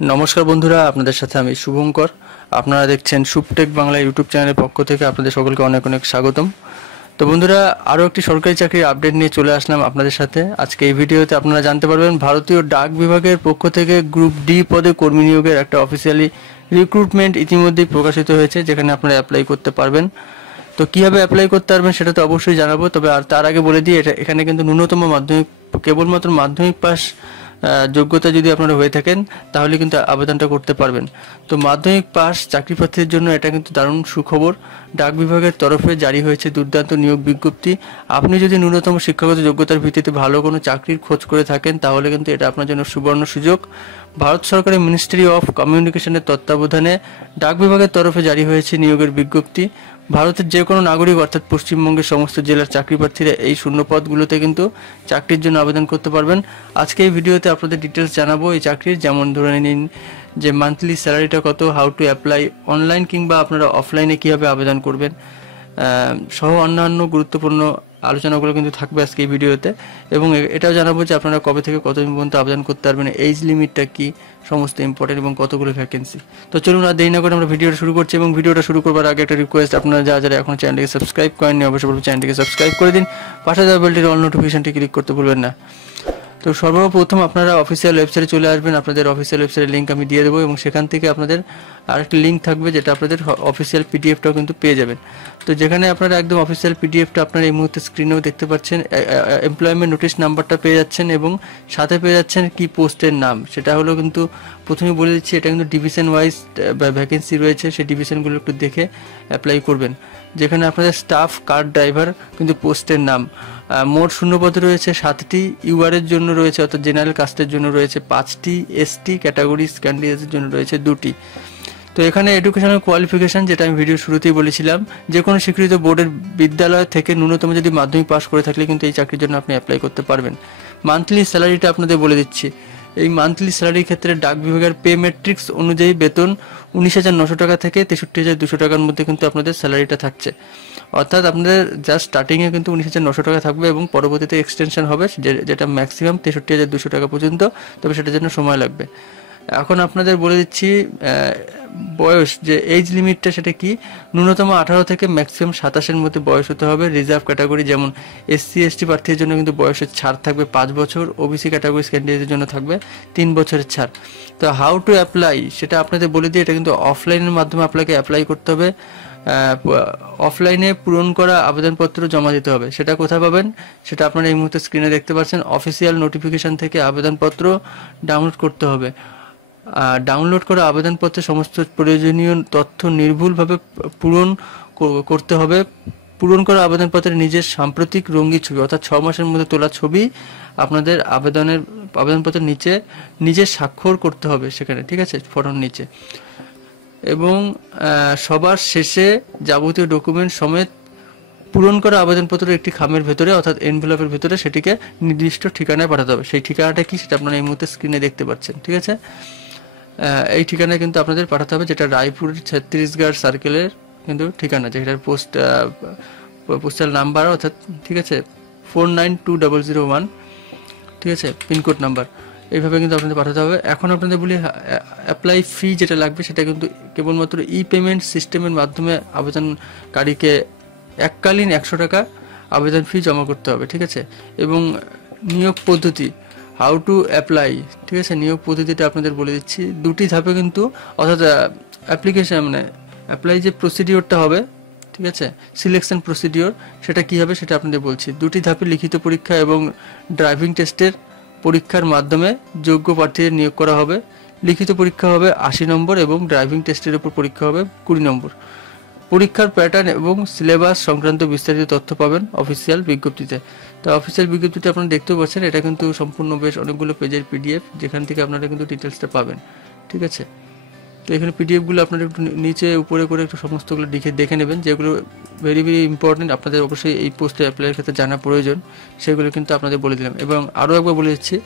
নমস্কার বন্ধুরা, আপনাদের সাথে আমি শুভঙ্কর। আপনারা দেখছেন শুভটেক বাংলা ইউটিউব চ্যানেলের পক্ষ থেকে আপনাদের সকলকে অনেক অনেক স্বাগতম। তো বন্ধুরা, আরও একটি সরকারি চাকরির আপডেট নিয়ে চলে আসলাম আপনাদের সাথে। আজকে এই ভিডিওতে আপনারা জানতে পারবেন ভারতীয় ডাক বিভাগের পক্ষ থেকে গ্রুপ ডি পদে কর্মী নিয়োগের একটা অফিসিয়ালি রিক্রুটমেন্ট ইতিমধ্যেই প্রকাশিত হয়েছে, যেখানে আপনারা অ্যাপ্লাই করতে পারবেন। তো কীভাবে অ্যাপ্লাই করতে পারবেন সেটা তো অবশ্যই জানাবো, তবে আর তার আগে বলে দিই এখানে কিন্তু ন্যূনতম মাধ্যমিক, কেবলমাত্র মাধ্যমিক পাস যোগ্যতা যদি আপনারা হয়ে থাকেন তাহলে কিন্তু আবেদনটা করতে পারবেন। তো মাধ্যমিক পাস চাকরি প্রার্থীদের জন্য এটা কিন্তু দারুণ সুখবর। ডাক বিভাগের তরফে জারি হয়েছে দুর্দান্ত নিয়োগ বিজ্ঞপ্তি। আপনি যদি ন্যূনতম শিক্ষাগত যোগ্যতার ভিত্তিতে ভালো কোনো চাকরির খোঁজ করে থাকেন তাহলে কিন্তু এটা আপনার জন্য সুবর্ণ সুযোগ। ভারত সরকারের মিনিস্ট্রি অফ কমিউনিকেশনের তত্ত্বাবধানে ডাক বিভাগের তরফে জারি হয়েছে নিয়োগের বিজ্ঞপ্তি। ভারতের যে কোনো নাগরিক অর্থাৎ পশ্চিমবঙ্গের সমস্ত জেলার চাকরি প্রার্থীরা এই শূন্য পদগুলোতে কিন্তু চাকরির জন্য আবেদন করতে পারবেন। আজকে এই ভিডিওতে আপনাদের ডিটেলস জানাবো এই চাকরির, যেমন ধরে নিন যে মান্থলি স্যালারিটা কত, হাউ টু অ্যাপ্লাই, অনলাইন কিংবা আপনারা অফলাইনে কীভাবে আবেদন করবেন সহ অন্যান্য গুরুত্বপূর্ণ আলোচনাগুলো কিন্তু থাকবে আজকে এই ভিডিওতে। এবং এটাও জানাবো যে আপনারা কবে থেকে কতদিন পর্যন্ত আবেদন করতে পারবেন, এজ লিমিটটা কি, সমস্ত ইম্পর্টেন্ট এবং কতগুলো ভ্যাকেন্সি। তো চলুন আর দেরি না করে আমরা ভিডিওটা শুরু করছি। এবং ভিডিওটা শুরু করবার আগে একটা রিকোয়েস্ট, আপনারা যারা এখন চ্যানেলটিকে সাবস্ক্রাইব করেননি অবশ্যই বলবো চ্যানেলটিকে সাবস্ক্রাইব করে দিন, পাশে দেওয়া বেলটির অল নোটিফিকেশনটি ক্লিক করতে ভুলবেন না। তো সর্বপ্রথম আপনারা অফিসিয়াল ওয়েবসাইটে চলে আসবেন। আপনাদের অফিসিয়াল ওয়েবসাইটের লিঙ্ক আমি দিয়ে দেবো এবং সেখান থেকে আপনাদের আরেকটি লিঙ্ক থাকবে যেটা আপনাদের অফিসিয়াল পিডিএফটাও কিন্তু পেয়ে যাবেন। তো যেখানে আপনারা একদম অফিসিয়াল পিডিএফটা আপনারা এই মুহূর্তে স্ক্রিনেও দেখতে পাচ্ছেন, এমপ্লয়মেন্ট নোটিশ নাম্বারটা পেয়ে যাচ্ছেন এবং সাথে পেয়ে যাচ্ছেন কি পোস্টের নাম। সেটা হলো কিন্তু প্রথমে বলে দিচ্ছি, এটা কিন্তু ডিভিশন ওয়াইজ ভ্যাকেন্সি রয়েছে, সেই ডিভিশনগুলো একটু দেখে অ্যাপ্লাই করবেন। যেখানে আপনাদের স্টাফ কার ড্রাইভার কিন্তু পোস্টের নাম। মোট শূন্যপদ রয়েছে 7টি, ইউআরের জন্য রয়েছে অর্থাৎ জেনারেল কাস্টের জন্য রয়েছে 5টি, এসটি ক্যাটাগরি ক্যান্ডিডেটসের জন্য রয়েছে 2টি। তো এখানে এডুকেশনাল কোয়ালিফিকেশান, যেটা আমি ভিডিও শুরুতেই বলেছিলাম, যে কোনো স্বীকৃত বোর্ডের বিদ্যালয় থেকে ন্যূনতম যদি মাধ্যমিক পাস করে থাকলে কিন্তু এই চাকরির জন্য আপনি অ্যাপ্লাই করতে পারবেন। মান্থলি স্যালারিটা আপনাদের বলে দিচ্ছি। এই মান্থলি স্যালারির ক্ষেত্রে ডাক বিভাগের পে ম্যাট্রিক্স অনুযায়ী বেতন 19,900 টাকা থেকে 63,200 টাকার মধ্যে কিন্তু আপনাদের স্যালারিটা থাকছে। অর্থাৎ আপনাদের জাস্ট স্টার্টিংয়ে কিন্তু 19,900 টাকা থাকবে এবং পরবর্তীতে এক্সটেনশন হবে, যেটা ম্যাক্সিমাম 63,200 টাকা পর্যন্ত, তবে সেটার জন্য সময় লাগবে। এখন আপনাদের বলে দিচ্ছি বয়স, যে এজ লিমিটটা সেটা কি, ন্যূনতম 18 থেকে ম্যাক্সিমাম 27-এর মধ্যে বয়স হতে হবে। রিজার্ভ ক্যাটাগরি যেমন এসসি এসটি প্রার্থীর জন্য কিন্তু বয়সের ছাড় থাকবে 5 বছর, ওবিসি ক্যাটাগরি ক্যান্ডিডেটের জন্য থাকবে 3 বছরের ছাড়। তো হাউ টু অ্যাপ্লাই সেটা আপনাদের বলে দিই, এটা কিন্তু অফলাইনের মাধ্যমে আপনাকে অ্যাপ্লাই করতে হবে। অফলাইনে পূরণ করা আবেদনপত্র জমা দিতে হবে। সেটা কোথায় পাবেন সেটা আপনারা এই মুহূর্তে স্ক্রিনে দেখতে পাচ্ছেন। অফিসিয়াল নোটিফিকেশন থেকে আবেদনপত্র ডাউনলোড করতে হবে। ডাউনলোড করা আবেদনপত্রে সমস্ত প্রয়োজনীয় তথ্য নির্ভুলভাবে পূরণ করতে হবে। পূরণ করা আবেদনপত্রের নিজের সাম্প্রতিক রঙিন ছবি অর্থাৎ 6 মাসের মধ্যে তোলা ছবি আপনাদের আবেদনপত্রের নিচে নিজের স্বাক্ষর করতে হবে সেখানে, ঠিক আছে, ফটোর নিচে। এবং সবার শেষে যাবতীয় ডকুমেন্ট সমেত পূরণ করা আবেদনপত্রের একটি খামের ভেতরে অর্থাৎ এনভেলপের ভেতরে সেটিকে নির্দিষ্ট ঠিকানায় পাঠাতে হবে। সেই ঠিকানাটা কি সেটা আপনারা এই মুহূর্তে স্ক্রিনে দেখতে পাচ্ছেন, ঠিক আছে। এই ঠিকানায় কিন্তু আপনাদের পাঠাতে হবে, যেটা রায়পুরের ছত্তিশগড় সার্কেলের কিন্তু ঠিকানা, যেটার পোস্টাল নাম্বার অর্থাৎ, ঠিক আছে, 492001, ঠিক আছে, পিনকোড নাম্বার, এইভাবে কিন্তু আপনাদের পাঠাতে হবে। এখন আপনাদের বলি অ্যাপ্লাই ফি যেটা লাগবে সেটা কিন্তু কেবলমাত্র ই পেমেন্ট সিস্টেমের মাধ্যমে আবেদনকারীকে এককালীন 100 টাকা আবেদন ফি জমা করতে হবে, ঠিক আছে। এবং নিয়োগ পদ্ধতি, হাউ টু অ্যাপ্লাই, ঠিক আছে, নিয়োগ পদ্ধতিটা আপনাদের বলে দিচ্ছি। 2টি ধাপে কিন্তু, অর্থাৎ অ্যাপ্লিকেশন মানে অ্যাপ্লাই যে প্রসিডিওরটা হবে, ঠিক আছে, সিলেকশন প্রসিডিওর, সেটা কী হবে সেটা আপনাদের বলছি। 2টি ধাপে লিখিত পরীক্ষা এবং ড্রাইভিং টেস্টের পরীক্ষার মাধ্যমে যোগ্য প্রার্থীদের নিয়োগ করা হবে। লিখিত পরীক্ষা হবে 80 নম্বর এবং ড্রাইভিং টেস্টের উপর পরীক্ষা হবে 20 নম্বর। পরীক্ষার প্যাটার্ন এবং সিলেবাস সংক্রান্ত বিস্তারিত তথ্য পাবেন অফিসিয়াল বিজ্ঞপ্তিতে। তো অফিসিয়াল বিজ্ঞপ্তিতে আপনারা দেখতেও পাচ্ছেন, এটা কিন্তু সম্পূর্ণ বেশ অনেকগুলো পেজের পিডিএফ, যেখান থেকে আপনারা কিন্তু ডিটেলসটা পাবেন, ঠিক আছে। তো এখানে পিডিএফগুলো আপনারা একটু নিচে উপরে করে একটু সমস্তগুলো দেখে নেবেন, যেগুলো ভেরি ভেরি ইম্পর্টেন্ট, আপনাদের অবশ্যই এই পোস্টে অ্যাপ্লাইয়ের ক্ষেত্রে জানা প্রয়োজন, সেগুলো কিন্তু আপনাদের বলে দিলাম। এবং আরও একবার বলে দিচ্ছি,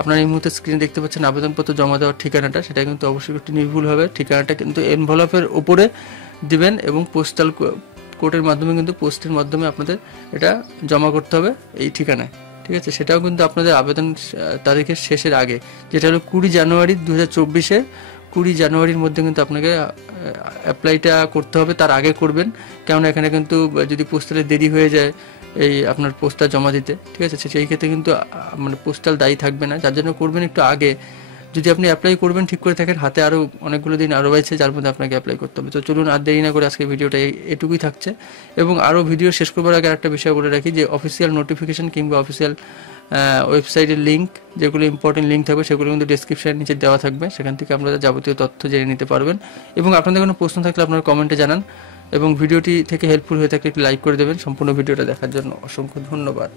আপনারা এই মুহূর্তে স্ক্রিনে দেখতে পাচ্ছেন আবেদনপত্র জমা দেওয়ার ঠিকানাটা, সেটা কিন্তু অবশ্যই একটু নির্ভুল হবে। ঠিকানাটা কিন্তু এনভেলপের উপরে দিবেন এবং পোস্টাল কোডের মাধ্যমে কিন্তু পোস্টের মাধ্যমে আপনাদের এটা জমা করতে হবে এই ঠিকানায়, ঠিক আছে, সেটাও কিন্তু আপনাদের আবেদন তারিখের শেষের আগে, যেটা হলো 20 জানুয়ারি 2024-এর 20 জানুয়ারির মধ্যে কিন্তু আপনাকে অ্যাপ্লাইটা করতে হবে। তার আগে করবেন, কেননা এখানে কিন্তু যদি পোস্টালে দেরি হয়ে যায় এই আপনার পোস্টার জমা দিতে, ঠিক আছে, সেই ক্ষেত্রে কিন্তু মানে পোস্টাল দায়ী থাকবে না, যার জন্য করবেন একটু আগে। যদি আপনি অ্যাপ্লাই করবেন ঠিক করে থাকেন, হাতে আরও অনেকগুলো দিন আরও রয়েছে যার মধ্যে আপনাকে অ্যাপ্লাই করতে হবে। তো চলুন আর দেরি না করে আজকে ভিডিওটা এটুকুই থাকছে। এবং আরও ভিডিও শেষ করবার আগে একটা বিষয় বলে রাখি যে অফিসিয়াল নোটিফিকেশন কিংবা অফিসিয়াল ওয়েবসাইটের লিঙ্ক, যেগুলো ইম্পর্টেন্ট লিঙ্ক থাকবে সেগুলো কিন্তু ডেসক্রিপশনের নিচে দেওয়া থাকবে, সেখান থেকে আপনারা যাবতীয় তথ্য জেনে নিতে পারবেন। এবং আপনাদের কোনো প্রশ্ন থাকলে আপনারা কমেন্টে জানান, এবং ভিডিওটি থেকে হেল্পফুল হয়ে থাকলে একটি লাইক করে দেবেন। সম্পূর্ণ ভিডিওটা দেখার জন্য অসংখ্য ধন্যবাদ।